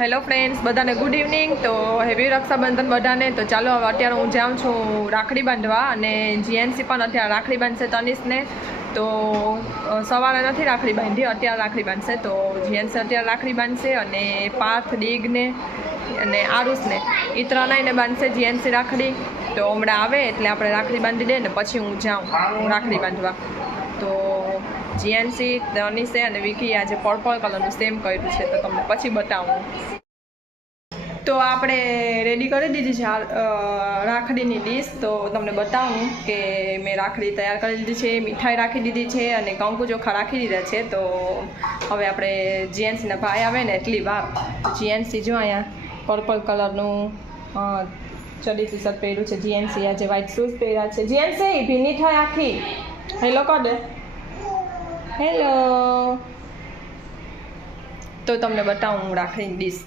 Hello friends, બધાને good evening. તો heavy Rakshabandhan બધાને. તો ચાલો હવે અત્યારે હું જાઉં છું રાખડી બાંધવા, અને જીએનસી પણ અત્યારે રાખડી બાંધશે તનિષને. તો સવારે નથી રાખડી બાંધી, અત્યારે રાખડી બાંધશે. તો જીએનસી અત્યારે રાખડી બાંધશે, અને પાર્થ, ડીગને અને આરુષને એ ત્રણેયને બાંધશે જીએનસી રાખડી. તો હમણાં આવે એટલે આપણે રાખડી બાંધી દે ને પછી હું જાઉં રાખડી બાંધવા. તો જીએનસી, તનિષે અને વિકી આજે પર્પલ કલરનું સેમ કર્યું છે, તો તમને પછી બતાવું. તો આપણે રેડી કરી દીધી છે રાખડીની ડીશ. તો તમને બતાવું કે મેં રાખડી તૈયાર કરી દીધી છે, મીઠાઈ રાખી દીધી છે અને કંકુ ચોખા રાખી દીધા છે. તો હવે આપણે જીએનસીના ભાઈ આવે ને એટલી વાર. જીએનસી જો અહીંયા પર્પલ કલરનું ચડી ટી શર્ટ પહેર્યું છે. જીએનસી આજે વ્હાઇટ શૂઝ પહેર્યા છે. જીએનસી ભીની થાય આખી. હેલો કર દે. હેલો. તો તમને બતાવું હું રાખડીની ડીશ.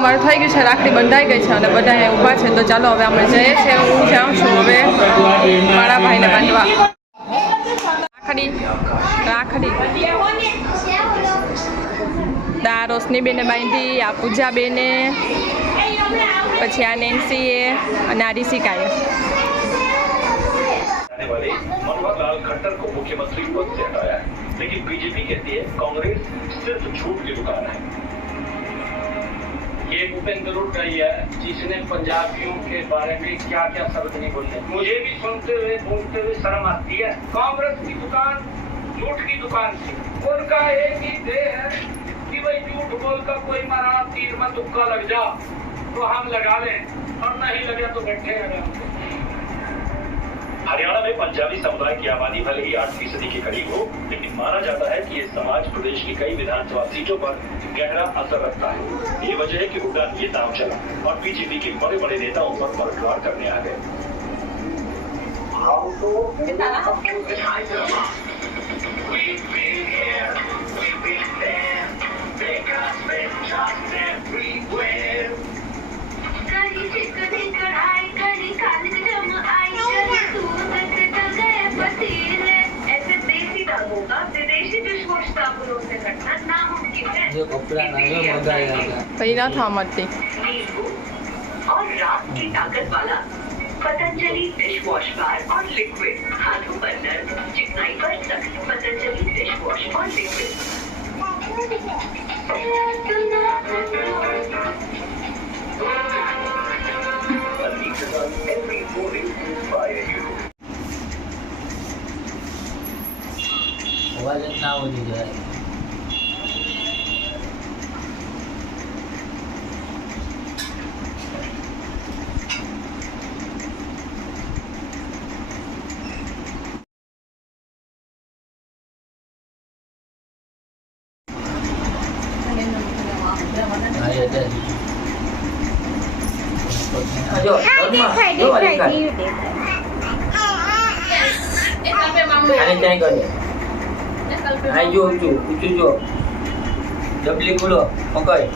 અમારે થઈ ગયું છે, રાખડી બંધાઈ ગઈ છે અને બધા અહીંયા ઊભા છે. તો ચાલો હવે અમે જઈએ છીએ. હું જાઉં છું હવે મારા ભાઈને બાંધવા. રાખડી આ રોશની બેને બાંધી, આ પૂજા બેને, પછી આ નેન્સીએ અને આ ऋषिकाએ. मनोहर लाल खट्टर को मुख्यमंत्री पद से हटाया है, लेकिन बीजेपी कहती है कांग्रेस सिर्फ झूठ की दुकान है. ये भूपेंद्र हुड्डा ही है जिसने पंजाबियों के बारे में क्या क्या शब्द नहीं बोले. मुझे भी सुनते हुए बोलते हुए शर्म आती है. कांग्रेस की दुकान झूठ की दुकान थी. उनका एक ही ध्येय है कि भाई झूठ बोलकर कोई मारा तीर में तुक्का लग जा तो हम लगा लें, और नहीं लगे तो बैठे रहे. हरियाणा में पंजाबी समुदाय की आबादी भले ही 8% के करीब हो, लेकिन माना जाता है कि ये समाज प्रदेश की कई विधानसभा सीटों पर गहरा असर रखता है. ये वजह है कि हुड्डा ये दांव चला और बीजेपी के बड़े बड़े नेताओं पर पलटवार करने आ गए. પછી ના થવા મળતી. और रात की ताकत वाला पतंजलि डिश वॉश बार और लिक्विड. हाथों पर नर्म, चिकनाई पर सख्त पतंजलि डिश वॉश और लिक्विड. અવાજ જ ના આવડી જાય. ડબલી ખુલો પકડ.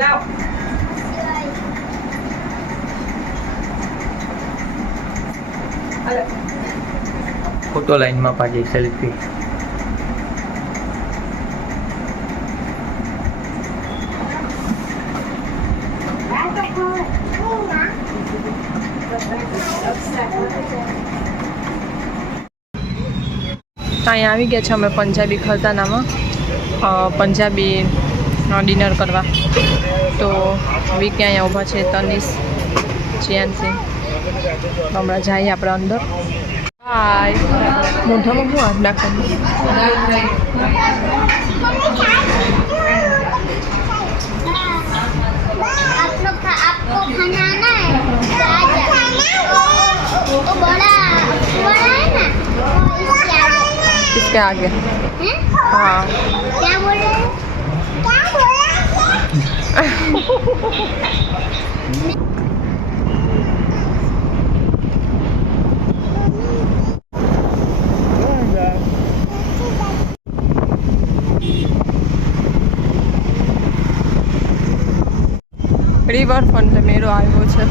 લાવ ફોટો લાઈનમાં પાડી સેલ્ફી. અહીંયા આવી ગયા છે અમે પંજાબી ખજાનામાં, પંજાબી ડિનર કરવા. તો વીકે અહીંયા ઊભા છે, તનિષ, જીયાનસિંહ. હમણાં જઈએ આપણે અંદર. હાય, મોઢામાં શું હાથ નાખવાનું? आपको बनाना है वो बड़ा है ना इसके आगे हाँ क्या बोले રિવરફ્રન્ટ મેળો આવ્યો છે.